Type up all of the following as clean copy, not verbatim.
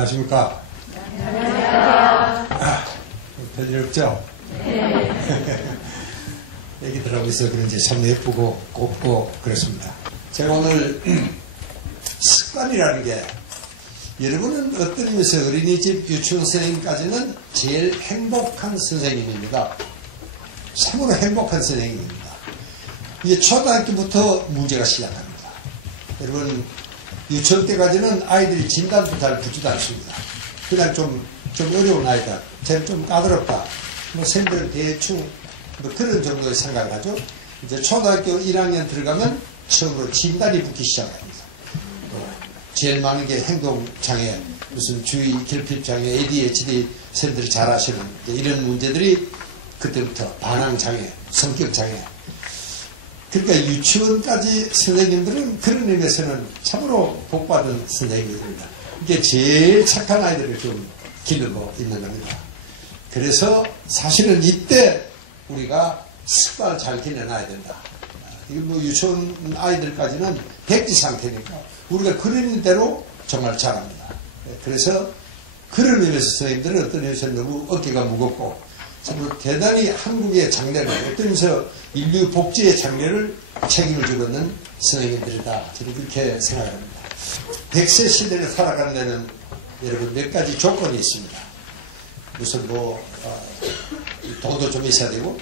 안녕하십니까? 별일 없죠? 애기들하고 있어 그런지 참 예쁘고 곱고 그렇습니다. 제가 오늘 습관이라는 게 여러분은 어떤 의미에서 어린이집 유치원 선생님까지는 제일 행복한 선생님입니다. 참으로 행복한 선생님입니다. 이게 초등학교부터 문제가 시작합니다. 여러분 유치원 때까지는 아이들이 진단도 잘 붙지도 않습니다. 그냥 좀 어려운 아이다. 쟤는 좀 까다롭다. 뭐 쌤들 대충 뭐 그런 정도의 생각을 하죠. 이제 초등학교 1학년 들어가면 처음으로 진단이 붙기 시작합니다. 제일 많은 게 행동장애, 무슨 주의 결핍장애, ADHD 쌤들이 잘 아시는 이런 문제들이 그때부터 반항장애, 성격장애. 그러니까 유치원까지 선생님들은 그런 의미에서는 참으로 복받은 선생님들입니다. 이게 제일 착한 아이들을 좀 기르고 있는 겁니다. 그래서 사실은 이때 우리가 습관을 잘 길러놔야 된다. 이거 뭐 유치원 아이들까지는 백지 상태니까 우리가 그런 대로 정말 잘합니다. 그래서 그런 의미에서 선생님들은 어떤 의미에서 너무 어깨가 무겁고 정말 대단히 한국의 장래를 어떤 의미에서 인류 복지의 장래를 책임을 지고 있는 선생님들이다. 저는 그렇게 생각합니다. 100세 시대를 살아가는 데는 여러분 몇 가지 조건이 있습니다. 무슨 돈도 좀 있어야 되고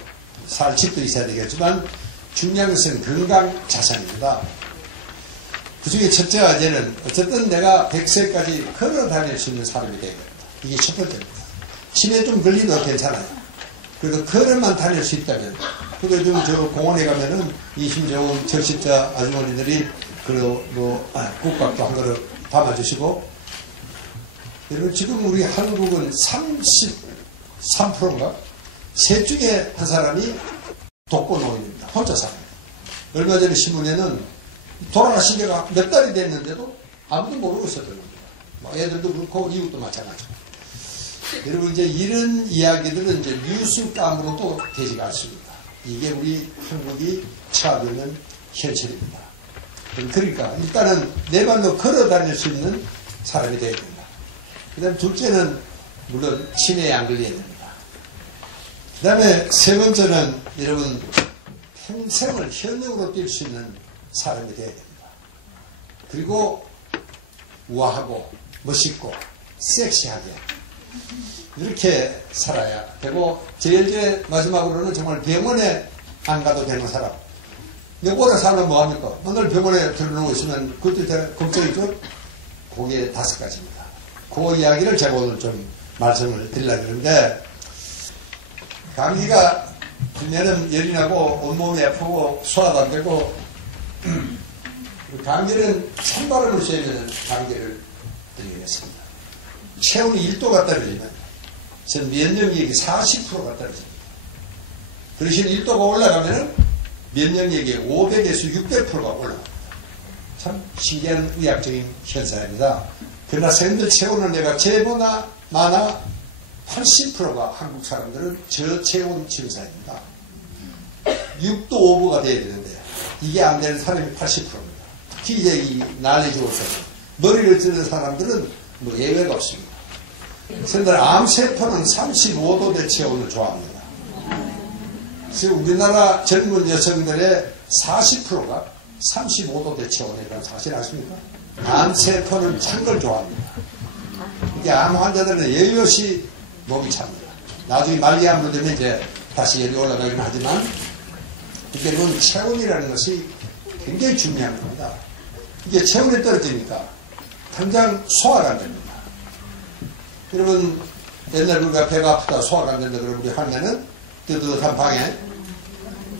살 집도 있어야 되겠지만 중요한 것은 건강 자산입니다. 그 중에 첫째가 이제는 어쨌든 내가 100세까지 걸어 다닐 수 있는 사람이 되야 됩니다. 이게 첫 번째입니다. 치매 좀 걸리도 괜찮아요. 그래도 걸어만 다닐 수 있다면, 그리고 요즘 저 공원에 가면은 이심 좋은 적십자 아주머니들이 국밥도 한 그릇 담아주시고, 여러분 지금 우리 한국은 33%인가? 셋 중에 한 사람이 독거노인입니다. 혼자 삽니다. 얼마 전에 신문에는 돌아가신 지가 몇 달이 됐는데도 아무도 모르고 있었던 겁니다. 애들도 그렇고 이웃도 마찬가지입니다. 여러분 이제 이런 이야기들은 이제 뉴스감으로도 되지가 않습니다. 이게 우리 한국이 처하고 있는 현실입니다. 그러니까 일단은 내 발로 걸어 다닐 수 있는 사람이 되어야 된다. 그 다음에 둘째는 물론 치매에 안 걸려야 됩니다. 그 다음에 세 번째는 여러분 평생을 현역으로 뛸 수 있는 사람이 되어야 됩니다. 그리고 우아하고 멋있고 섹시하게 이렇게 살아야 되고 제일 마지막으로는 정말 병원에 안 가도 되는 사람. 오래 살면 뭐합니까? 오늘 병원에 들어놓고 있으면 그것도 걱정이죠? 그게 5가지입니다. 그 이야기를 제가 오늘 좀 말씀을 드리려고 하는데 감기가 들면은 열이 나고 온몸이 아프고 소화도 안 되고 감기는 찬바람을 쐬면 감기를 드리겠습니다. 체온이 1도가 떨어지면 전 면역력이 40%가 떨어집니다. 그 대신 1도가 올라가면 면역력이 500에서 600%가 올라갑니다. 참 신기한 의학적인 현상입니다. 그러나 선생님들 체온은 내가 제보나 많아 80%가 한국 사람들은 저체온 증상입니다. 6도 오버가 돼야 되는데 이게 안 되는 사람이 80%입니다. 특히 이제 이 난리 좋아서 머리를 쓰는 사람들은 뭐 예외가 없습니다. 선생님들 암세포는 35도대 체온을 좋아합니다. 지금 우리나라 젊은 여성들의 40%가 35도대 체온이라는 사실 아십니까? 암세포는 찬 걸 좋아합니다. 이게 암 환자들은 여유없이 몸이 찹니다. 나중에 말기암으로 되면 이제 다시 열이 올라가긴 하지만 이게 그건 체온이라는 것이 굉장히 중요한 겁니다. 이게 체온이 떨어지니까 당장 소화가 안 됩니다. 여러분 옛날 우리가 배가 아프다 소화가 안 된다 그러면 우리 할매는 뜨뜻한 방에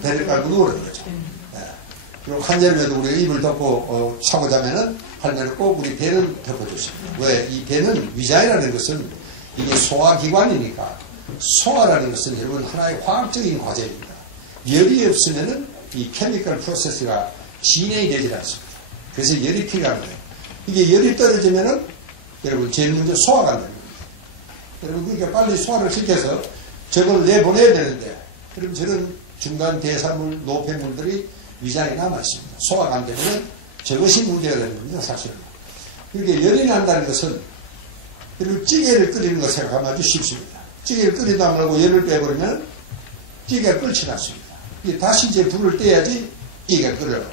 배를 깔고 누우는 거죠. 네. 그리고 한여름에도 우리가 이불 덮고 자고 자면은 할매는 꼭 우리 배는 덮어주십니다. 왜? 이 배는 위장이라는 것은 이게 소화기관이니까 소화라는 것은 여러분 하나의 화학적인 과제입니다. 열이 없으면은 이 케미컬 프로세스가 진행이 되지 않습니다. 그래서 열이 필요한 거예요. 이게 열이 떨어지면은 여러분 제일 먼저 소화가 안 됩니다. 여러분 그러니까 빨리 소화를 시켜서 저걸 내보내야 되는데 그럼 저런 중간 대사물, 노폐물들이 위장에 남아있습니다. 소화가 안 되면 저것이 문제가 되는 겁니다. 사실은. 그러니까 열이 난다는 것은 그리고 찌개를 끓이는 거 생각하면 아주 쉽습니다. 찌개를 끓이다 말고 열을 빼버리면 찌개가 끓지 않습니다. 다시 이제 불을 떼야지 찌개가 끓어요.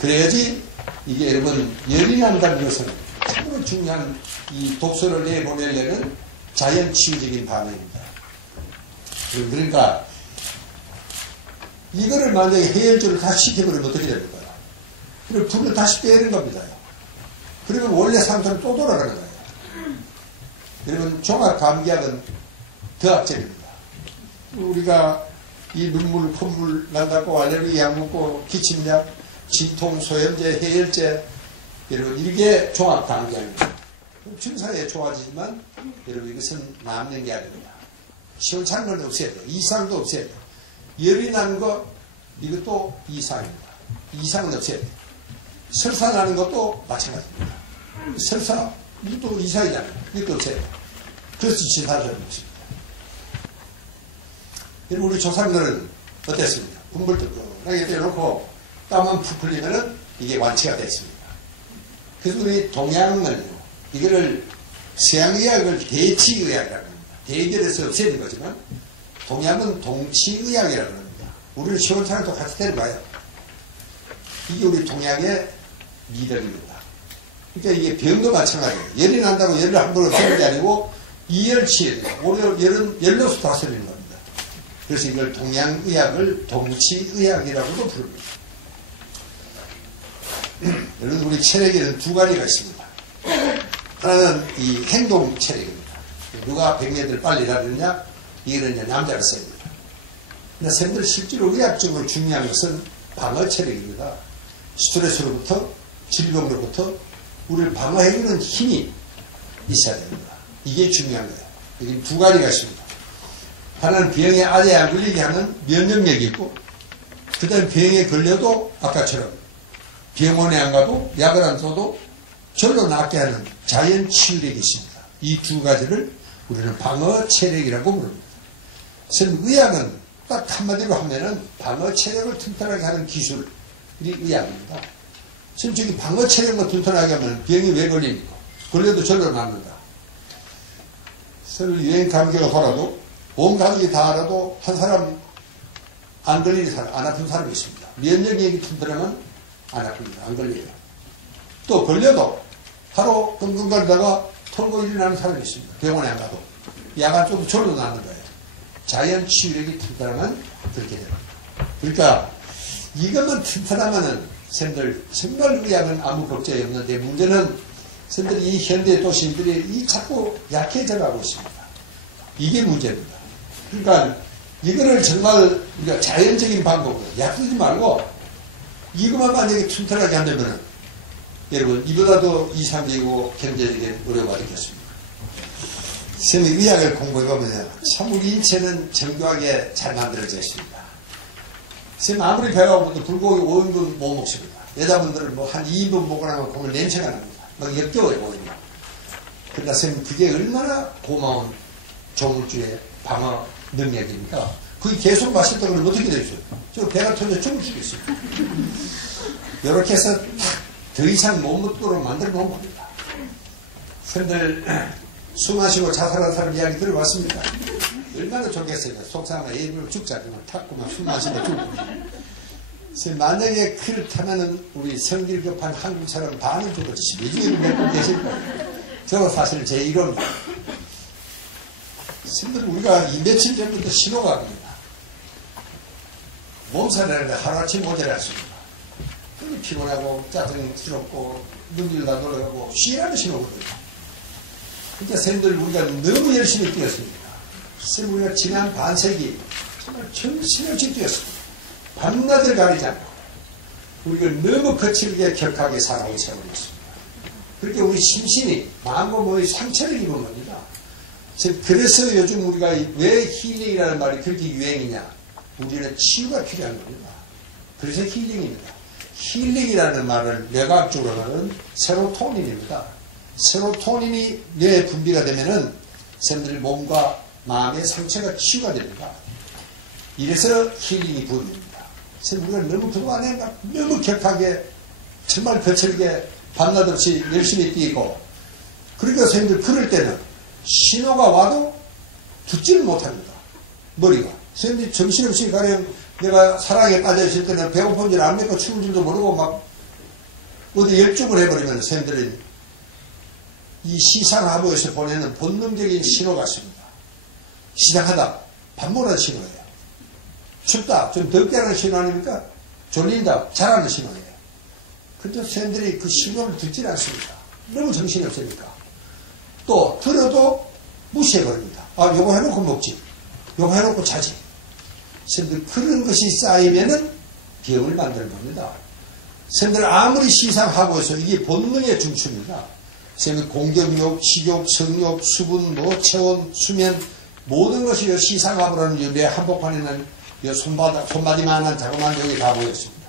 그래야지 이게 여러분 열이 난다는 것은 참으로 중요한 이 독소를 내보내려는 자연 치유적인 반응입니다. 그러니까 이거를 만약에 해열제를 다 시켜버리면 어떻게 됩니까? 그리고 불을 다시 빼는 겁니다. 그러면 원래 상태로 또 돌아가는 거예요. 여러분 종합감기약은 더 악재입니다. 우리가 이 눈물, 콧물 난다고 알레르기 약 먹고 기침약, 진통, 소염제, 해열제 여러분 이게 종합감기약입니다. 증상이 좋아지지만 여러분 이것은 남는 게 아닙니다. 시원찮은 건 없애야 돼요. 이상도 없애야 돼요. 열이 나는 거 이것도 이상입니다. 이상은 없애야 돼요. 설사 나는 것도 마찬가지입니다. 설사 이것도 이상이잖아요. 이것도 없애야 돼요. 그래서 진사를 하는 것입니다. 여러분 우리 조상들은 어땠습니까? 군불 뜨끈하게 떼놓고 땀만 푹 흘리면은 이게 완치가 됐습니다. 그래서 우리 동양은요 이거를 서양의학을 대치의학이라고 합니다. 대결해서 없애는 거지만 동양은 동치의학이라고 합니다. 우리는 시원찮은 같이 되는 거예요. 이게 우리 동양의 미덕입니다. 그러니까 이게 병도 마찬가지예요. 열이 난다고 열을 함부로 없애는 게 아니고 이열치에 오히려 열로서 다스리는 겁니다. 그래서 이걸 동양의학을 동치의학이라고도 부릅니다. 여러분 우리 체력에는 두 가지가 있습니다. 하나는 이 행동 체력입니다. 누가 100m를 빨리 달리느냐 이거는 이제 남자가 써야 됩니다. 근데 선생님들 실제로 의학적으로 중요한 것은 방어 체력입니다. 스트레스로부터 질병으로부터 우리를 방어해주는 힘이 있어야 됩니다. 이게 중요한 거예요. 여기 두 가지가 있습니다. 하나는 병에 아예 안 걸리게 하는 면역력이 있고 그 다음에 병에 걸려도 아까처럼 병원에 안 가도 약을 안 써도 절로 낫게 하는 자연 치유력이 있습니다. 이 두 가지를 우리는 방어 체력이라고 부릅니다. 의학은 딱 한마디로 하면은 방어 체력을 튼튼하게 하는 기술이 의학입니다. 저기 방어 체력만 튼튼하게 하면 병이 왜 걸립니까? 걸려도 절로 낫는다. 유행 감기가 돌아도 온 가족이 다 알아도 한 사람 안 걸리는 사람, 안 아픈 사람이 있습니다. 면역력이 튼튼하면 안 아픕니다. 안 걸려요. 또 걸려도 하루 끙끙거리다가 털고 일어나는 사람이 있습니다. 병원에 안 가도. 약안 좀 절로 낫는 거예요. 자연 치유력이 튼튼하면 그렇게 됩니다. 그러니까 이것만 튼튼하면은 선생님들 정말 의학은 아무 걱정이 없는데 문제는 선생님들이 이 현대 도시인들이 이 자꾸 약해져 가고 있습니다. 이게 문제입니다. 그러니까 이거를 정말 우리가 자연적인 방법으로 약 쓰지 말고 이것만 만약에 튼튼하게 한다면은 여러분 이보다 더 이상적이고 경제적인 어려움이 있겠습니다. 선생님이 의학을 공부해보면 참 우리 인체는 정교하게 잘 만들어져 있습니다. 선생님 아무리 배가 고파도 불고기 5인분 못 먹습니다. 여자분들은 뭐 한 2인분 먹으라면 보면 냄새가 납니다. 막 역겨워요 보입니다. 그러니까 선생님 그게 얼마나 고마운 조물주의 방어 능력입니까? 그게 계속 마셨다 그러면 어떻게 되죠? 저 배가 터져 죽을 수도 있어요. 이렇게 해서 더 이상 못 먹도록 만들어 놓은 겁니다. 선생님들 술 마시고 자살한 사람 이야기 들어봤습니까? 얼마나 좋겠어요. 속상하게 일부러 죽자 그러면 탔구만 술 마시고 죽고. 만약에 그렇다면은 우리 성질 급한 한국 사람 반은 죽었지. 미중에 몇 분 계실 거예요. 저 사실 제 이론입니다. 선생님들 우리가 이 며칠 전부터 신호가 옵니다. 몸살이라는데 하루아침 모자랐습니다. 피곤하고 짜증스럽고 눈길다 놀라고 쉬라는 신호거든요. 그러니까 선생님들 우리가 너무 열심히 뛰었습니다. 선생님 우리가 지난 반세기 정말 정신없이 뛰었습니다. 밤낮을 가리지 않고 우리가 너무 거칠게 격하게 살아온 세월이었습니다. 그렇게 우리 심신이 마음과 몸의 상처를 입은 겁니다. 그래서 요즘 우리가 왜 힐링이라는 말이 그렇게 유행이냐? 우리는 치유가 필요한 겁니다. 그래서 힐링입니다. 힐링이라는 말을 뇌과학적으로는 세로토닌입니다. 세로토닌이 뇌에 분비가 되면은 사람들의 몸과 마음의 상처가 치유가 됩니다. 이래서 힐링이 부릅니다. 그래서 우리가 너무 그동안에 너무 격하게 정말 거칠게 밤낮 없이 열심히 뛰고 그러니까 선생님들 그럴 때는 신호가 와도 듣지를 못합니다. 머리가. 선생님들이 정신없이 가령 내가 사랑에 빠져있을 때는 배고픈 줄 안 먹고 추운 줄도 모르고 막 어디 열중을 해버리면 선생님들은 이 시상하부에서 보내는 본능적인 신호가 있습니다. 시장하다 밥 먹는 신호예요. 춥다 좀 덥게 하는 신호 아닙니까? 졸린다 잘하는 신호예요. 근데 선생님들이 그 신호를 듣지 않습니다. 너무 정신이 없으니까. 또 들어도 무시해버립니다. 아 요거 해놓고 먹지, 요거 해놓고 자지. 선생님들 그런 것이 쌓이면은 병을 만드는 겁니다. 선생님들 아무리 시상하고해서 이게 본능의 중추입니다. 선생님 공격욕, 식욕, 성욕, 수분, 체온, 수면 모든 것이 시상하고라는 내 한복판에는 손바디만한 자그마한 여기 다 보였습니다.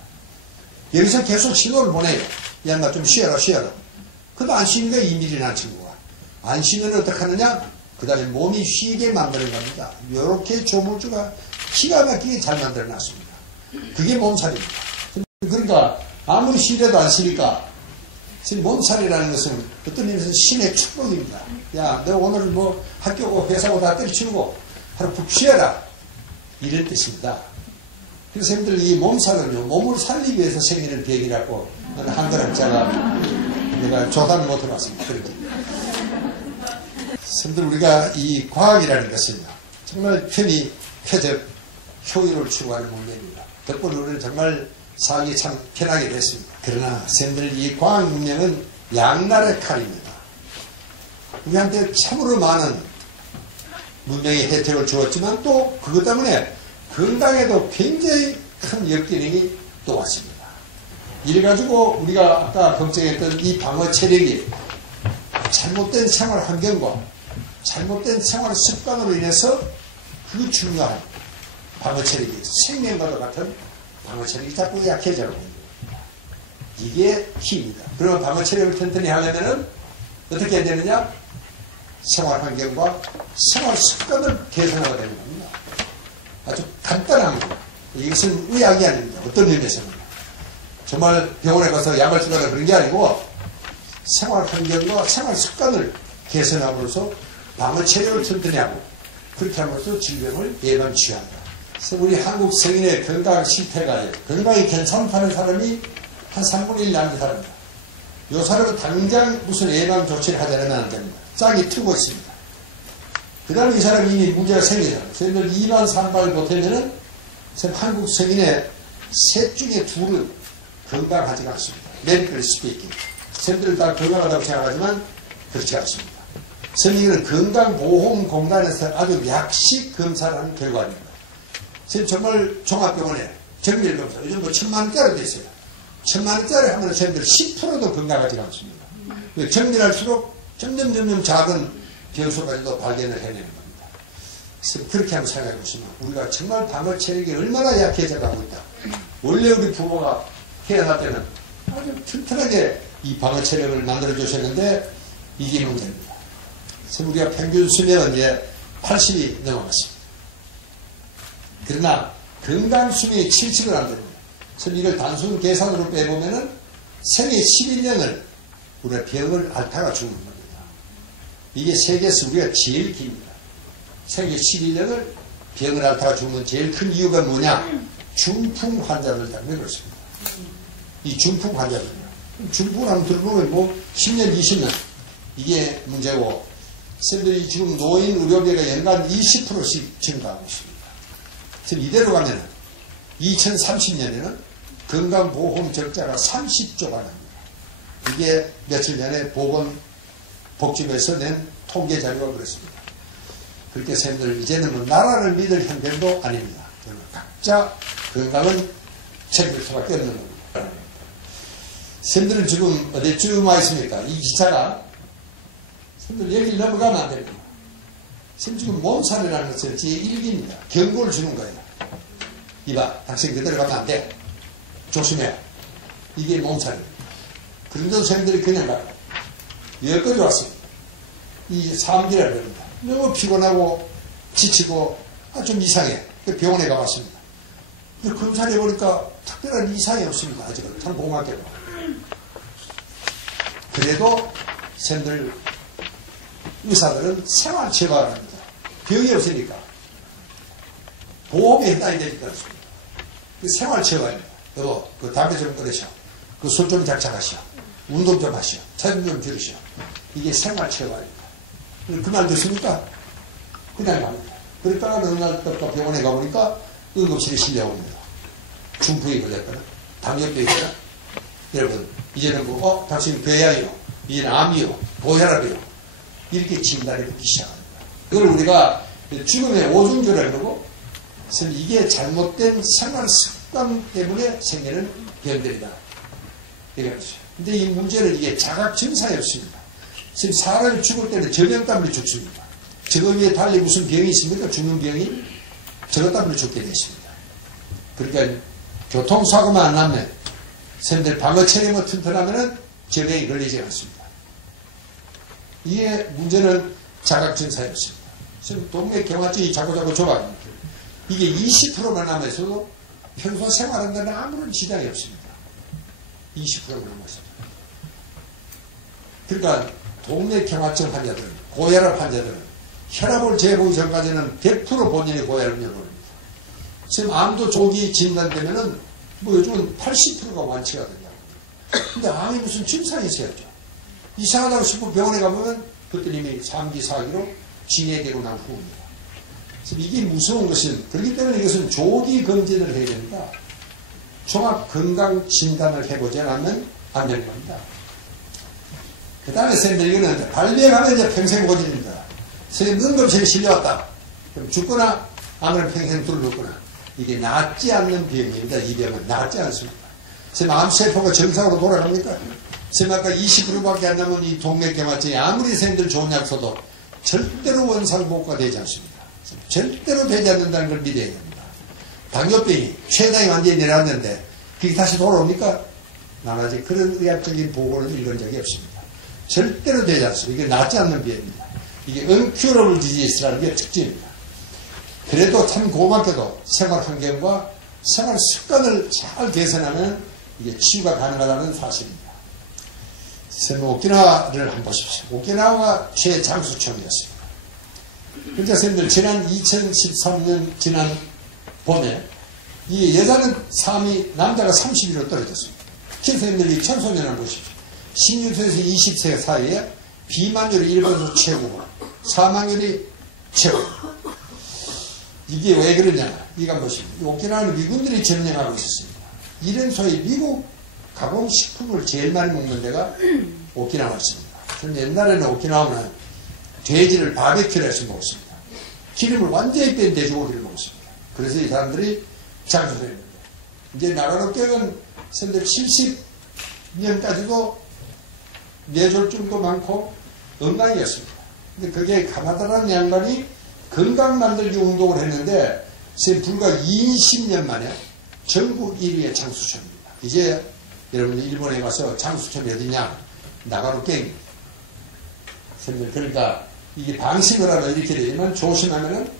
여기서 계속 신호를 보내요. 야, 나 좀 쉬어라. 그도 안 쉬는 거야, 이밀이라는 친구가. 안 쉬면 어떡하느냐? 그 다음에 몸이 쉬게 만드는 겁니다. 이렇게 조물주가 기가 막히게 잘 만들어 놨습니다. 그게 몸살입니다. 그러니까 아무리 쉬려도 안 쉬니까 몸살이라는 것은 어떤 의미에서 신의 축복입니다. 야, 너 오늘 뭐 학교고 회사고 다 때려치우고 하루 푹 쉬어라. 이런 뜻입니다. 그래서 선생님들 이 몸살은요, 몸을 살리기 위해서 생기는 병이라고 한글 학자가 내가 조사를 못 해봤습니다. 그렇게. 선생님들 우리가 이 과학이라는 것은 정말 편의, 표적, 효율을 추구하는 문명입니다. 덕분에 우리는 정말 살기 참 편하게 됐습니다. 그러나 선생님들 이 과학 문명은 양날의 칼입니다. 우리한테 참으로 많은 문명의 혜택을 주었지만 또 그것 때문에 건강에도 굉장히 큰 역기능이 또 왔습니다. 이래가지고 우리가 아까 걱정했던 이 방어 체력이 잘못된 생활 환경과 잘못된 생활 습관으로 인해서 그 중요한 방어 체력이 생명과도 같은 방어 체력이 자꾸 약해져가고 있는 겁니다. 이게 키입니다. 그러면 방어 체력을 튼튼히 하려면은 어떻게 해야 되느냐? 생활 환경과 생활 습관을 개선하게 되는 겁니다. 아주 간단한 겁니다. 이것은 의학이 아닙니다. 어떤 의미에서는. 정말 병원에 가서 약을 쓰거나 그런 게 아니고 생활 환경과 생활 습관을 개선함으로써 방어 체력을 튼튼히 하고 그렇게 함으로써 질병을 예방 치유한다. 그래서 우리 한국 성인의 건강 실태가 건강이 괜찮다는 사람이 한 3분의 1 남는 사람입니다. 이 사람은 당장 무슨 예방 조치를 하자면 안 됩니다. 짝이 트고 있습니다. 그 다음에 이 사람이 이미 문제가 생기잖아요. 선생님들 2만 3발 못하면은 한국 성인의 셋 중에 둘은 건강하지가 않습니다. 메디컬 스피킹. 선생님들 다 건강하다고 생각하지만 그렇지 않습니다. 선생님은 건강보험공단에서 아주 약식 검사를 하는 결과입니다. 선생님 정말 종합병원에 정밀검사, 요즘 뭐 1000만원짜리 돼 있어요. 1000만원짜리 하면 선생님들 10%도 건강하지가 않습니다. 정밀할수록 점점 작은 변수까지도 발견을 해내는 겁니다. 그래서 그렇게 한번 생각해 보시면 우리가 정말 방어 체력이 얼마나 약해져 가고 있다. 원래 우리 부모가 태어날 때는 아주 튼튼하게 이 방어 체력을 만들어 주셨는데 이게 문제입니다. 그래서 우리가 평균 수명은 이제 80이 넘어갔습니다. 그러나 건강 수명이 70을 안 됩니다. 그래서 이걸 단순 계산으로 빼보면은 생애 11년을 우리가 병을 앓다가 죽는 겁니다. 이게 세계에서 우리가 제일 깁니다. 생애 11년을 병을 앓다가 죽는 제일 큰 이유가 뭐냐? 중풍 환자들 때문에 그렇습니다. 이 중풍 환자들이요. 중풍을 한번 들어보면 뭐 10년, 20년 이게 문제고 선생님들이 지금 노인 의료비가 연간 20%씩 증가하고 있습니다. 그래서 이대로 가면 2030년에는 건강보험 적자가 30조가 납니다. 이게 며칠 전에 보건복지부에서 낸 통계 자료가 그렇습니다. 그렇게 선생님들 이제는 뭐 나라를 믿을 형편도 아닙니다. 각자 건강은 책임질 수밖에 없는 겁니다. 선생님들은 지금 어디쯤 와 있습니까? 이 기차가 선생님들 여기를 넘어가면 안 됩니다. 선생님 지금 몸살이라는 것은 제1기입니다. 경고를 주는 거예요. 이봐, 당신 그대로 가면 안 돼. 조심해. 이게 몸살입니다. 그런데도 선생님들이 그냥 가요. 여기까지 왔습니다. 이 사암기라고 합니다. 너무 피곤하고 지치고 좀 이상해. 병원에 가봤습니다. 검사를 해보니까 특별한 이상이 없습니다. 아직은 참 고맙게도. 그래도 선생님들 의사들은 생활처방을 합니다. 병이 없으니까. 보험에 해당이 되니까 그렇습니다. 생활처방입니다. 여보, 그 담배 좀 끊으셔. 그 술 좀 작작하시오. 운동 좀 하시오. 체중 좀 줄이시오. 이게 생활처방입니다. 그 말 듣습니까? 그냥 갑니다. 그랬다가 어느 날 또 병원에 가보니까 응급실에 실려옵니다. 중풍이 걸렸거나, 당뇨병이 있거나. 여러분, 이제는 뭐, 당신 궤양이요. 이제는 암이요. 고혈압이요. 이렇게 진단이 붙기 시작합니다. 그걸 우리가 죽음의 오중주라 그러고, 이게 잘못된 생활 습관 때문에 생기는 병들이다. 이거죠. 근데 이 문제는 이게 자각 증상이 없습니다. 지금 사람이 죽을 때는 저병 때문에 죽습니다. 저거 위에 달리 무슨 병이 있습니까? 죽는 병이? 저것 때문에 죽게 되십니다. 그러니까 교통사고만 안 나면, 선생님들 방어체력이 튼튼하면은 저병이 걸리지 않습니다. 이게 문제는 자각 증상이 없습니다. 지금 동맥 경화증이 자꾸자꾸 좁아집니다. 이게 20%만 남아있어도 평소 생활하는 데는 아무런 지장이 없습니다. 20%만 남아있습니다. 그러니까 동맥경화증 환자들, 고혈압 환자들은 혈압을 재보기 전까지는 100% 본인의 고혈압을 모릅니다. 지금 암도 조기 진단되면은 뭐 요즘은 80%가 완치가 된다고. 근데 암이 무슨 증상이 있어야죠. 이상하다고 싶고 병원에 가보면 그때 이미 3기, 4기로 진행되고 난 후입니다. 이게 무서운 것은, 그렇기 때문에 이것은 조기 검진을 해야 됩니다. 종합 건강 진단을 해보지 않으면 안 되는 겁니다. 그 다음에 선생님들 이거는 발병하면 이제 평생 고집입니다. 선생님 응급실에 실려왔다. 그럼 죽거나 아무런 평생 둘러거나. 이게 낫지 않는 병입니다. 이 병은 낫지 않습니다. 선생님 암세포가 정상으로 돌아갑니까? 선생님 아까 20%밖에 안 남은 이 동맥경화증이 아무리 선생님들 좋은 약 써도 절대로 원상복구가 되지 않습니다. 절대로 되지 않는다는 걸 믿어야 됩니다. 당뇨병이 췌장이 완전히 내려왔는데 그게 다시 돌아옵니까? 난 아직 그런 의학적인 보고를 읽은 적이 없습니다. 절대로 되지 않습니다. 이게 낫지 않는 병입니다. 이게 uncurable disease라는 게 특징입니다. 그래도 참 고맙게도 생활 환경과 생활 습관을 잘 개선하면 이게 치유가 가능하다는 사실입니다. 오키나와를 한번 보십시오. 오키나와가 최장수청이었습니다. 그러니까 선생님들 지난 2013년 지난 봄에 이 여자는 3위, 남자가 30위로 떨어졌습니다. 선생님들이 청소년을 보십시오. 16세에서 20세 사이에 비만율이 일본에서 최고고 사망률이 최고. 이게 왜 그러냐? 이거 보십시오. 오키나와는 미군들이 점령하고 있었습니다. 이런 소위 미국 가공식품을 제일 많이 먹는 데가 오키나와였습니다. 옛날에는 오키나와는 돼지를 바베큐를 해서 먹었습니다. 기름을 완전히 뺀 돼지고기를 먹었습니다. 그래서 이 사람들이 장수를 했는데, 이제 나가노격은 선들 70년까지도 뇌졸중도 많고 엉망이었습니다. 근데 그게 가마다라는 양반이 건강 만들기 운동을 했는데, 불과 20년 만에 전국 1위의 장수촌입니다. 이제 여러분 일본에 가서 장수촌이 어디냐? 나가노격입니다. 그러니까 이게 방식을 하면 이렇게 되지만 조심하면은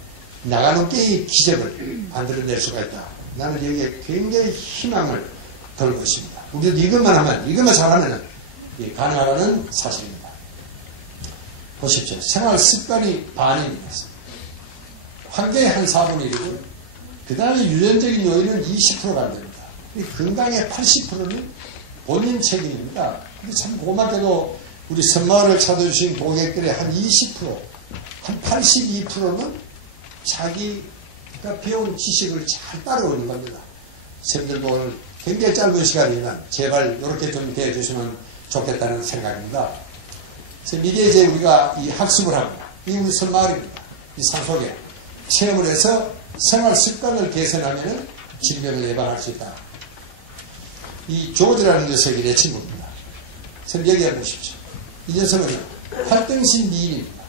나가노격의 기적을 만들어낼 수가 있다. 나는 여기에 굉장히 희망을 걸고 있습니다. 우리도 이것만 하면, 이것만 잘하면 가능하다는 사실입니다. 보십시오. 생활 습관이 반입니다. 환경의 한 4분의 1이고, 그 다음에 유전적인 요인은 20%가 안 됩니다. 건강의 80%는 본인 책임입니다. 근데 참 고맙게도 우리 선마을을 찾아주신 고객들의 한 20%, 한 82%는 자기가 배운 지식을 잘 따라오는 겁니다. 선생님들도 오늘 굉장히 짧은 시간이지만 제발 이렇게 좀 대해주시면 좋겠다는 생각입니다. 이게 이제 우리가 이 학습을 하고, 이 우리 선마을입니다. 이 산속에 체험을 해서 생활 습관을 개선하면 질병을 예방할 수 있다. 이 조지라는 녀석이 내 친구입니다. 선생님 얘기해 보십시오. 이 녀석은 활동신 미인입니다.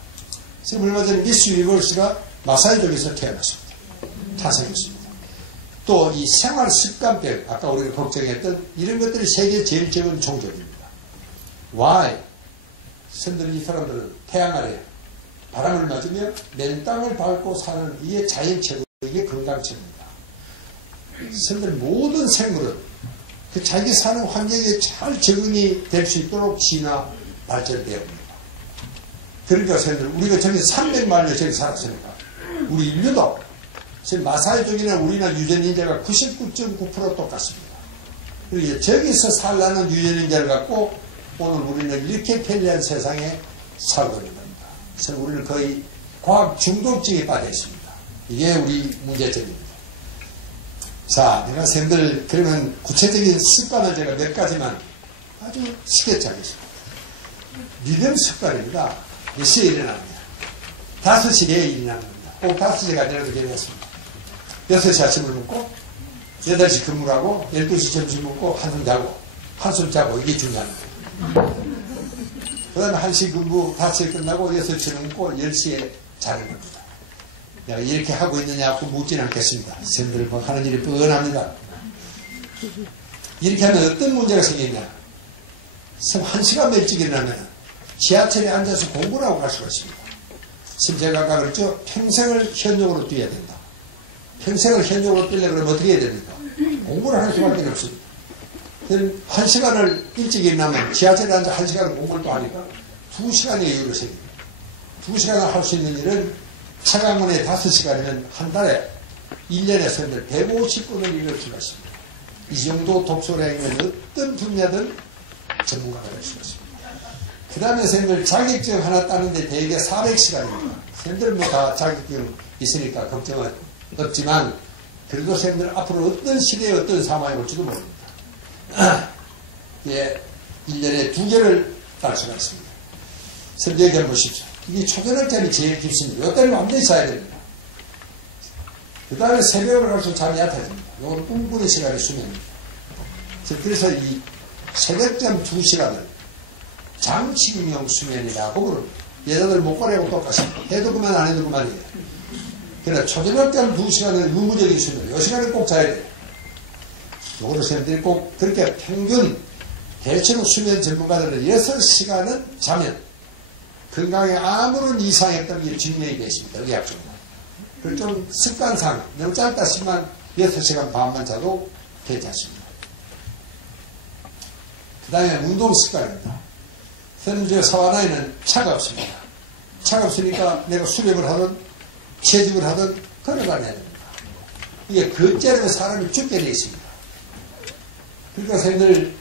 지금 얼마 전에 미스 유니버스가 마사이족에서 태어났습니다. 탄생했습니다. 또 이 생활 습관병, 아까 우리가 걱정했던 이런 것들이 세계 제일 적은 종족입니다. Why? 선생님 이 사람들은 태양 아래 바람을 맞으며 맨땅을 밟고 사는 이게 자연 최고, 이게 건강 최고입니다. 선생님 모든 생물은 그 자기 사는 환경에 잘 적응이 될 수 있도록 진화 발전되어 옵니다. 그러니까 우리가 저기 300만년 저기 살았으니까 우리 인류도 지금 마사이 쪽이나 우리나 유전인자가 99.9% 똑같습니다. 그리고 저기서 살라는 유전인자를 갖고 오늘 우리는 이렇게 편리한 세상에 살고 있는 겁니다. 그래서 우리는 거의 과학 중독증에 빠져 있습니다. 이게 우리 문제점입니다. 자, 내가 선생님들 그러면 구체적인 습관을 제가 몇 가지만 아주 쉽게 짜겠습니다. 믿음 습관입니다. 몇 시에 일어납니다. 5시에 일어나는 겁니다. 꼭 5시가 아니라도 괜찮습니다. 6시 아침을 먹고 8시 근무를 하고 12시 점심 먹고 한숨 자고 한숨 자고 이게 중요한 거예요. 그 다음에 1시 근무 5시에 끝나고 6시에 먹고 10시에 자는 겁니다. 내가 이렇게 하고 있느냐고 묻지는 않겠습니다. 선생님들 뭐 하는 일이 뻔합니다. 이렇게 하면 어떤 문제가 생기냐. 1시간 일찍 일어나면 지하철에 앉아서 공부를 하고 갈 수가 있습니다. 지금 제가 아까 그랬죠. 평생을 현역으로 뛰어야 된다. 평생을 현역으로 뛰려고 그러면 어떻게 해야 됩니까? 공부를 할 수밖에 없습니다. 1시간을 일찍 일어나면 지하철에 앉아 1시간 공부를 또 하니까 2시간의 여유를 생깁니다. 2시간을 할 수 있는 일은 차강원에 5시간이면 한 달에 1년에 선들 150분을 읽을 수가 있습니다. 이 정도 독서량이면 어떤 분야든 전문가가 될 수가 있습니다. 그 다음에 선생님들 자격증 하나 따는데 대개 400시간입니다. 선생님들 뭐 다 자격증 있으니까 걱정은 없지만 그래도 선생님들 앞으로 어떤 시대에 어떤 상황이 올지도 모릅니다. 예, 1년에 2개를 딸 수가 있습니다. 선생님 여기 한번 보십시오. 이게 초저녁잠이 제일 깊습니다. 이때는 완전히 자야 됩니다. 그 다음에 새벽으로 갈수록 잠이 얕아집니다. 이건 꿈꾸는 시간의 수면입니다. 그래서 이 새벽잠 2시간을 장치기용 수면이라고 부릅니다. 여자들 목걸이하고 똑같습니다. 해도 그만 안 해도 그만이에요. 그러나 초저녁잠 2시간은 의무적인 수면. 이 시간에 꼭 자야 돼요. 요거를 선생님들이 꼭 그렇게 평균 대체로 수면 전문가들은 6시간은 자면 건강에 아무런 이상이 없다는 게 증명이 되어 있습니다. 의학적으로. 그리고 좀 습관상 너무 짧다 싶으면 6시간 반만 자도 괜찮습니다. 그 다음에 운동 습관입니다. 선생님 사와나에는 차가 없습니다. 차가 없으니까 내가 수렵을 하든 체직을 하든 걸어다녀야 됩니다. 이게 걷자면 사람이 죽게 되어 있습니다. 그러니까 선생님들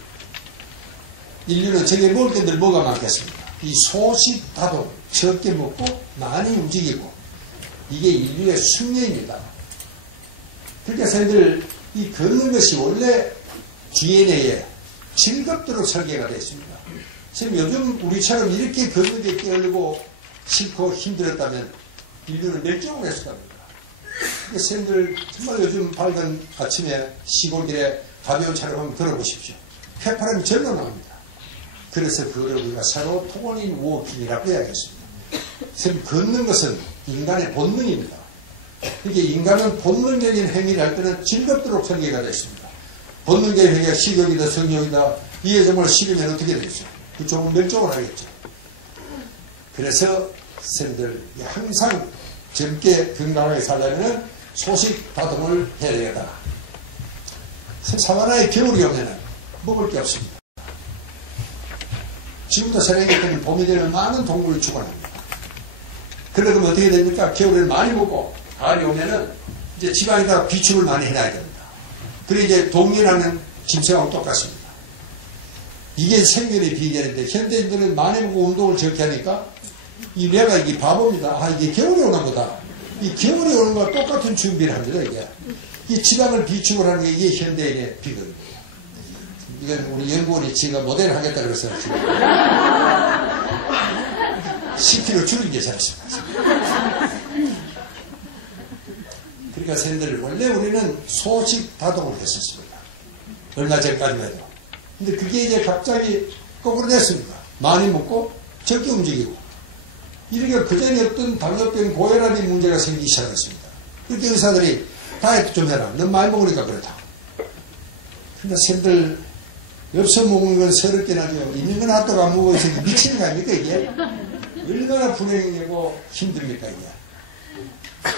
인류는 저게 먹을 게들 뭐가 많겠습니까? 이 소식 다도 적게 먹고 많이 움직이고 이게 인류의 숙명입니다. 그러니까 선생님들 이 걷는 것이 원래 DNA에 즐겁도록 설계가 되어 있습니다. 지금 요즘 우리처럼 이렇게 걷는 게 게으르고 싫고 힘들었다면 인류는 멸종을 했을 겁니다. 그러니까 선생님들 정말 요즘 밝은 아침에 시골길에 가벼운 차를 한번 들어보십시오. 휘파람이 절로 나옵니다. 그래서 그거를 우리가 새로 토건인 워킹이라고 해야겠습니다. 선생님 걷는 것은 인간의 본능입니다. 이게 인간은 본능적인 행위를 할 때는 즐겁도록 설계가 되어 있습니다. 본능적인 행위가 식욕이다 성욕이다 이게 정말 싫으면 어떻게 되겠어요? 그쪽은 멸종을 하겠죠. 그래서 선생님들 항상 젊게 건강하게 살려면 소식 다듬을 해야 되겠다. 사바나에 겨울이 오면 먹을 게 없습니다. 지금도 새벽에 때는 봄이 되면 많은 동물을 죽어납니다. 그러면 어떻게 됩니까? 겨울에는 많이 먹고 가을이 오면은 이제 집안에다가 비축을 많이 해놔야 됩니다. 그리고 이제 동일하는 짐승하고 똑같습니다. 이게 생존의 비결인데 현대인들은 많이 먹고 운동을 적게 하니까 이 뇌가 이게 바보입니다. 아 이게 겨울이 오나 보다. 이 겨울이 오는 거와 똑같은 준비를 합니다. 이게 이 지방을 비축을 하는 게 이게 현대인의 비결입니다. 이건 우리 연구원이 지가 모델을 하겠다 그래서 지금 10kg 줄인 게 잘했습니다. 그러니까 선생님들 원래 우리는 소식 다동을 했었습니다. 얼마 전까지만 해도. 근데 그게 이제 갑자기 거꾸로 됐습니다. 많이 먹고 적게 움직이고. 이렇게 그전에 없던 당뇨병 고혈압이 문제가 생기기 시작했습니다. 그렇게 의사들이 다이어트 좀 해라. 너무 많이 먹으니까 그렇다. 근데 선생님들 없어 먹는 건 서럽긴 하죠. 있는 건 핫도그 안 먹고 있으니 미치는 거 아닙니까 이게? 얼마나 불행이고 힘듭니까 이게?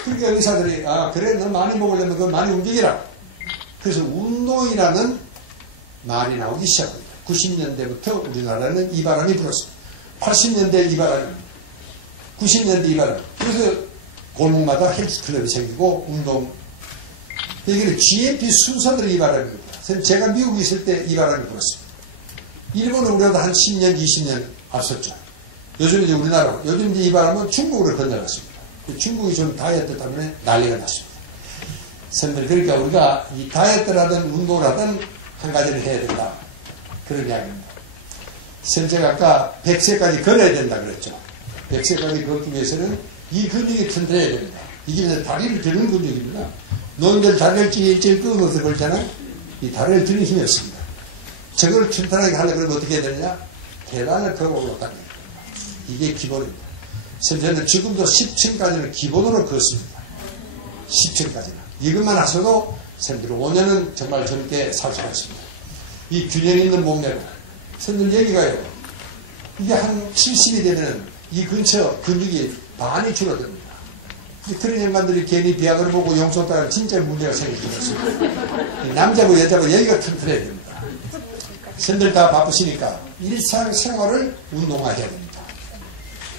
그러니까 의사들이 아 그래 너 많이 먹으려면 그거 많이 움직이라. 그래서 운동이라는 말이 나오기 시작합니다. 90년대부터 우리나라는 이 바람이 불었습니다. 80년대 이 바람입니다. 90년대 이 바람. 그래서 골목마다 헬스클럽이 생기고 운동. 이게 GNP 순서대로 이 바람입니다. 제가 미국에 있을 때 이 바람이 불었습니다. 일본은 우리보다 한 10년, 20년 앞섰죠. 요즘 이제 우리나라, 요즘 이제 이 바람은 중국으로 건너갔습니다. 중국이 좀 다이어트 때문에 난리가 났습니다. 선생님, 그러니까 우리가 이 다이어트라든 운동을 하든 한 가지를 해야 된다. 그런 이야기입니다. 선생님, 제가 아까 100세까지 걸어야 된다 그랬죠. 100세까지 걷기 위해서는 이 근육이 튼튼해야 됩니다. 이게 다리를 드는 근육입니다. 노인들 다리를 찔찔 끊어서 걸잖아요. 이 다리를 드는 힘이 없습니다. 저걸 튼튼하게 하려면 그러면 어떻게 해야 되느냐? 계단을 걸어 올라가는 거예요. 이게 기본입니다. 저는 지금도 10층까지는 기본으로 걷습니다. 10층까지는. 이것만 하셔도 선생님들 5년은 정말 젊게 살 수가 있습니다. 이 균형 있는 몸매로. 선생님 얘기가요. 이게 한 70이 되면 이 근처 근육이 많이 줄어듭니다. 그런 양반들이 괜히 비약을 보고 용서다가 진짜 문제가 생기겠습니다. 남자고 여자고 여기가 튼튼해야 됩니다. 선생님들 다 바쁘시니까 일상생활을 운동화해야 됩니다.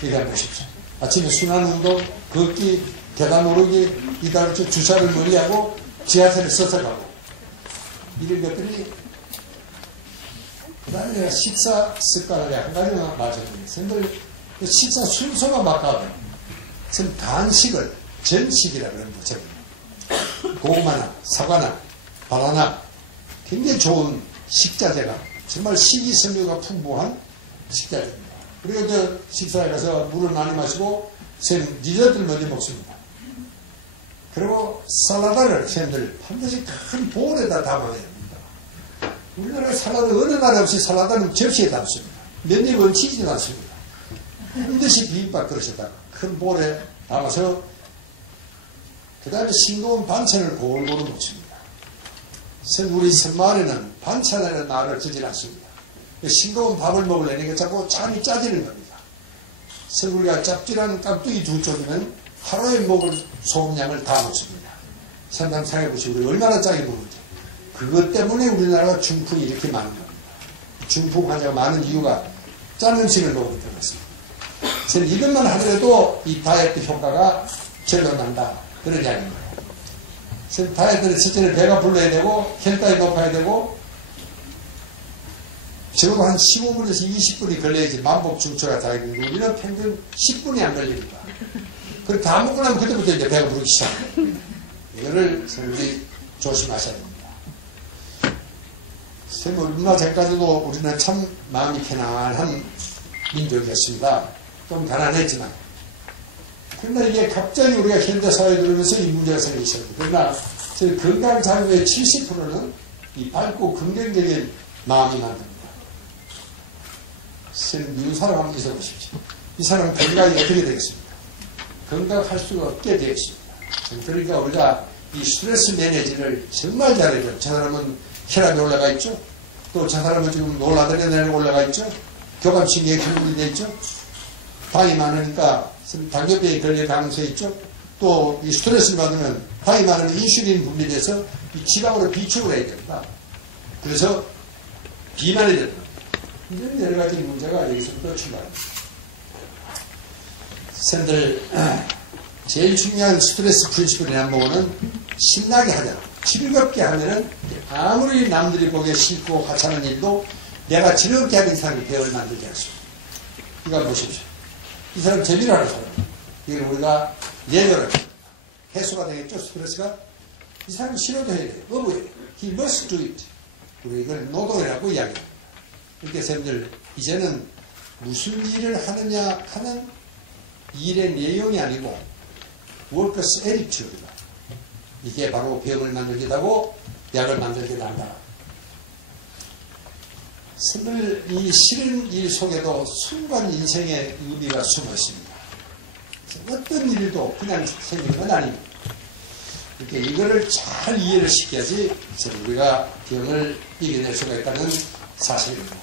이거 한번 보십시오. 아침에 순환 운동, 걷기, 계단 오르기, 이다음 주 주차를 멀리하고 지하철을 서서 가고 이런 것들이 그 다음에 내가 식사 습관을 한 가지만 맞춰드립니다. 선생님들 식사 순서만 바꿔도 간식을 전식이라 그러는 거죠. 고구마나 사과나 바나나 굉장히 좋은 식자재가 정말 식이섬유가 풍부한 식자재입니다. 그리고 저 식사에 가서 물을 많이 마시고 선생님 디저트를 먼저 먹습니다. 그리고 살라다를 선생님들 반드시 큰 볼에다 담아야 됩니다. 우리나라 살라다 어느 나라 없이 살라다는 접시에 담습니다. 몇 입 얹히지도 않습니다. 반드시 비빔밥 그릇에다가 큰 볼에 담아서 그 다음에 싱거운 반찬을 골고루 먹습니다. 우리 섬마을에는 반찬에는 나를 주질 않습니다. 싱거운 밥을 먹으려니까 자꾸 잠이 짜지는 겁니다. 그래서 우리가 짭짤한 깍두기 두 쪽이면 하루에 먹을 소금량을 다 먹습니다. 상담 생각해보시고 우리 얼마나 짜게 먹는지. 그것 때문에 우리나라가 중풍이 이렇게 많은 겁니다. 중풍 환자가 많은 이유가 짠 음식을 먹기 때문입니다. 그래서 이것만 하더라도 이 다이어트 효과가 제대로 난다. 그런 이야기입니다. 그래서 다이어트는 첫째는 배가 불러야 되고 혈당이 높아야 되고 적어도 한 15분에서 20분이 걸려야지 만복 중초가 다이어트인데 우리는 평균 10분이 안 걸립니다. 그리고 다 먹고 나면 그때부터 이제 배가 부르기 시작합니다. 이거를 우리 조심하셔야 됩니다. 얼마 전까지도 우리는 참 마음이 편안한 민족이었습니다. 좀 가난했지만. 그러나 이게 갑자기 우리가 현대사회에 들어오면서 이 문제가 생기기 시작합니다. 그러나 저희 건강장애의 70%는 이 밝고 긍정적인 마음이 만듭니다. 이 사람 한번 있어보십시오. 이 사람 건강이 어떻게 되겠습니까? 건강할 수가 없게 되겠습니다. 그러니까 우리가 이 스트레스 매니지를 정말 잘해야 돼요. 저 사람은 혈압이 올라가 있죠. 또 저 사람은 지금 놀라다니는 올라가 있죠. 교감신경이 경분이 되어 있죠. 당이 많으니까 당뇨병이 걸릴 가능성이 있죠. 또 이 스트레스를 받으면 당이 많으면 인슐린 분비돼서 이 지방으로 비축을 해야 됩니다. 그래서 비만이 됩니다. 이런 여러 가지 문제가 여기서부터 출발합니다. 선생님들 제일 중요한 스트레스 프린시플이라는 부분은 신나게 하자. 즐겁게 하면은 아무리 남들이 보기에 싫고 하찮은 일도 내가 즐겁게 하는 사람이 배움을 만들지 않습니다. 이거 보십시오. 이 사람 재미로 하는 사람. 이걸 우리가 예절을 해소가 되겠죠. 스트레스가. 이 사람이 싫어도 해야 돼요. 너무 해야 돼요. He must do it. 우리 이걸 노동이라고 이야기합니다. 이렇게 선생님들 이제는 무슨 일을 하느냐 하는 일의 내용이 아니고 workers attitude입니다. 이게 바로 병을 만들기도 하고 약을 만들기도 한다. 선생님들 이 싫은 일 속에도 순간 인생의 의미가 숨어 있습니다. 어떤 일도 그냥 생기는 건 아닙니다. 이렇게 이거를 잘 이해를 시켜야지 우리가 병을 이겨낼 수가 있다는 사실입니다.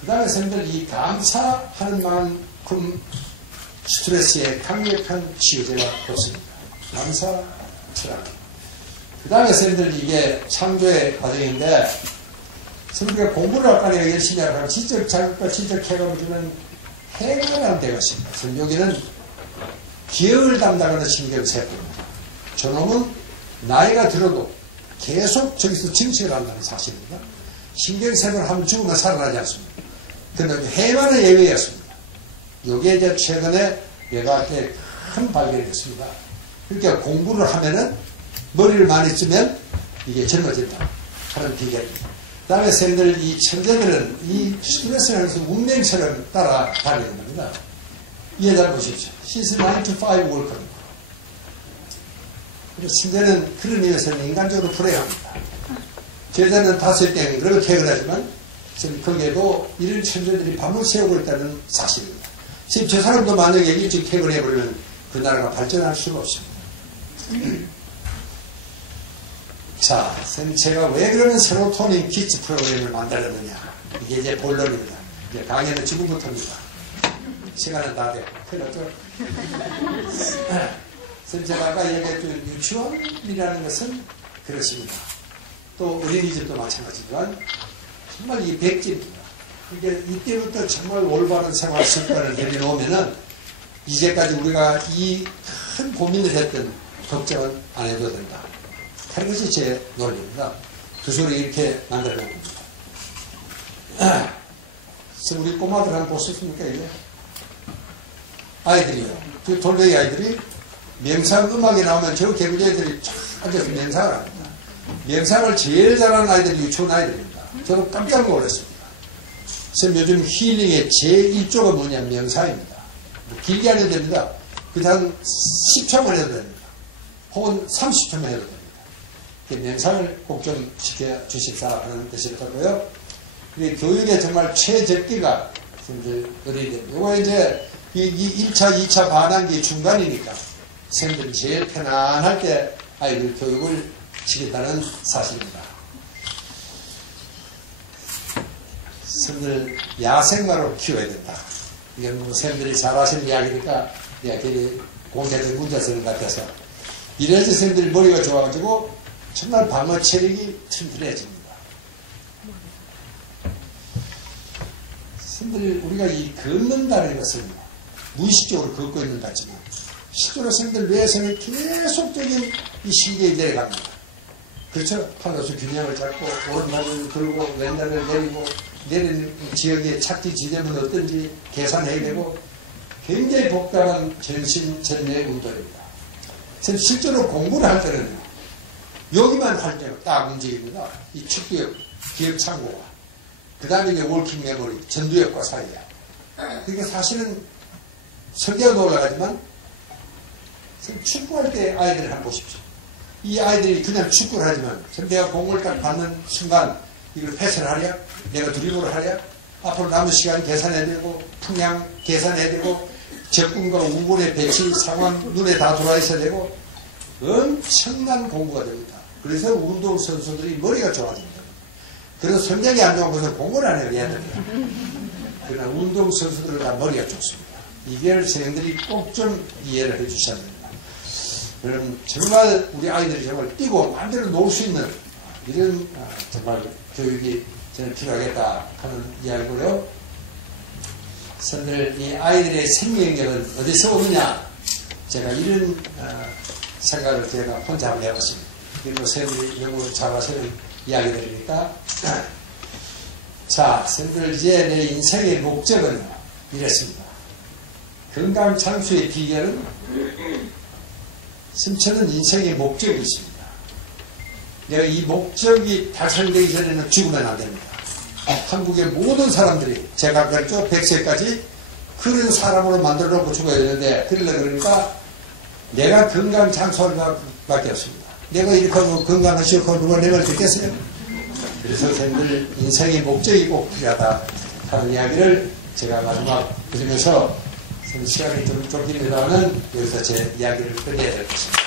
그 다음에 선생님들 이 감사하는 만큼 스트레스에 강력한 치유제가 없습니다. 감사, 철학. 그 다음에 선생님들 이게 창조의 과정인데, 우리가 공부를 할 거니까 열심히 하고 지적 자극과 지적 쾌감을 주는 해마라는 데가 있습니다. 그래서 여기는 기억을 담당하는 신경세포입니다. 저놈은 나이가 들어도 계속 저기서 증식을 한다는 사실입니다. 신경세포를 한번 죽으면 살아나지 않습니다. 그런데 해마는 예외였습니다. 이게 이제 최근에 뇌과학계에 큰 발견이 됐습니다. 그러니까 공부를 하면은 머리를 많이 쓰면 이게 젊어진다 하는 비결입니다. 그 다음에 선생님들, 이 천재들은 이 스트레스를 하면서 운명처럼 따라다니는 겁니다. 이해 잘 보십시오. She's 9 to 5 worker입니다. 그래서 천재는 그런 의미에서는 인간적으로 불행합니다. 제자는 5땡, 그러고 퇴근하지만, 거기에도 이런 천재들이 밤을 새우고 있다는 사실입니다. 지금 저 사람도 만약에 일찍 퇴근해버리면 그 나라가 발전할 수가 없습니다. 자, 선생님, 제가 왜 그러면 세로토닌 키즈 프로그램을 만들었느냐. 이게 이제 본론입니다. 이제 강의는 지금부터입니다. 시간은 다 됐고. 큰일 났죠? 선생님, 제가 아까 얘기했죠. 유치원이라는 것은 그렇습니다. 또 어린이집도 마찬가지지만 정말 이 백지입니다. 이게 이때부터 정말 올바른 생활 습관을 내려놓으면은 이제까지 우리가 이 큰 고민을 했던 걱정은 안 해도 된다. 하는 것이 제 논리입니다. 그 소리 이렇게 만들어 놓은 겁니다. 그래서 우리 꼬마들 한번 보셨습니까, 이게? 아이들이요. 그 돌멩이 아이들이 명상 음악이 나오면 저 개구쟁이들이 쫙 앉아서 명상을 합니다. 명상을 제일 잘하는 아이들이 유치원 아이들입니다. 저도 깜짝 놀랐습니다. 그래서 요즘 힐링의 제1조가 뭐냐면 명상입니다. 뭐 길게 안 해도 됩니다. 그냥 10초만 해도 됩니다. 혹은 30초만 해도 됩니다. 명상을 꼭 좀 시켜주십사 하는 뜻일 거고요. 교육의 정말 최적기가 어린이들. 이거 이제 이 1차, 2차 반항기 중간이니까 선생님들이 제일 편안할 때 아이들 교육을 시켰다는 사실입니다. 선생님들 야생마로 키워야 된다. 이건 뭐 선생님들이 잘 하시는 이야기니까 이야기 공개된 문제 쓰는 것 같아서 이래서 선생님들이 머리가 좋아가지고 정말 방어 체력이 튼튼해집니다. 선생님들 우리가 이 걷는다는 것은 무의식적으로 걷고 있는 것 같지만 실제로 선생님들 뇌에서는 계속적인 이 신경이 내려갑니다. 그렇죠? 팔로서 균형을 잡고 오른발을 들고 왼발을 내리고 내리는 지역의 착지 지점은 어떤지 계산해야 되고 굉장히 복잡한 전신 전내 운동입니다. 실제로 공부를 할 때는 여기만 할 때는 딱 움직입니다. 이 축구역, 기억 창고와 그 다음에 이제 월킹 메모리, 전두엽과 사이야. 그러니까 사실은 설계가 올라가지만 축구할 때 아이들을 한번 보십시오. 이 아이들이 그냥 축구를 하지만 내가 공을 딱 받는 순간 이걸 패스를 하랴, 내가 드리블을 하랴, 앞으로 남은 시간 계산해야 되고 풍량 계산해야 되고 적군과 우군의 배치 상황 눈에 다 들어와 있어야 되고 엄청난 공부가 됩니다. 그래서 운동선수들이 머리가 좋아집니다. 그래서 성적이 안 좋은 것은 공부를 안 해요, 얘들이. 그러나 운동선수들은 다 머리가 좋습니다. 이걸 선생님들이 꼭 좀 이해를 해 주셔야 됩니다. 그럼 정말 우리 아이들이 정말 뛰고 마음대로 놀 수 있는 이런 정말 교육이 저는 필요하겠다 하는 이야기고요. 선생님들 이 아이들의 생명력은 어디서 오느냐 제가 이런 생각을 제가 혼자 한번 해봤습니다. 그리고 선생님들이 영어로 잘하시는 이야기들이니까 자 선생님들 이제 내 인생의 목적은 이랬습니다. 건강 장수의 비결은 저는 인생의 목적이 있습니다. 내가 이 목적이 달성되기 전에는 죽으면 안 됩니다. 한국의 모든 사람들이 제가 그랬죠. 100세까지 그런 사람으로 만들어 놓고 죽어야 되는데 그러니까 내가 건강 장수할 밖에 없습니다. 내가 이렇게 하고 건강하시고 누가 내 말 듣겠어요? 그래서 선생님들 인생의 목적이 꼭 필요하다 하는 이야기를 제가 마지막 드리면서 시간이 좀 좁깁니다만 여기서 제 이야기를 끝내야 될 것입니다.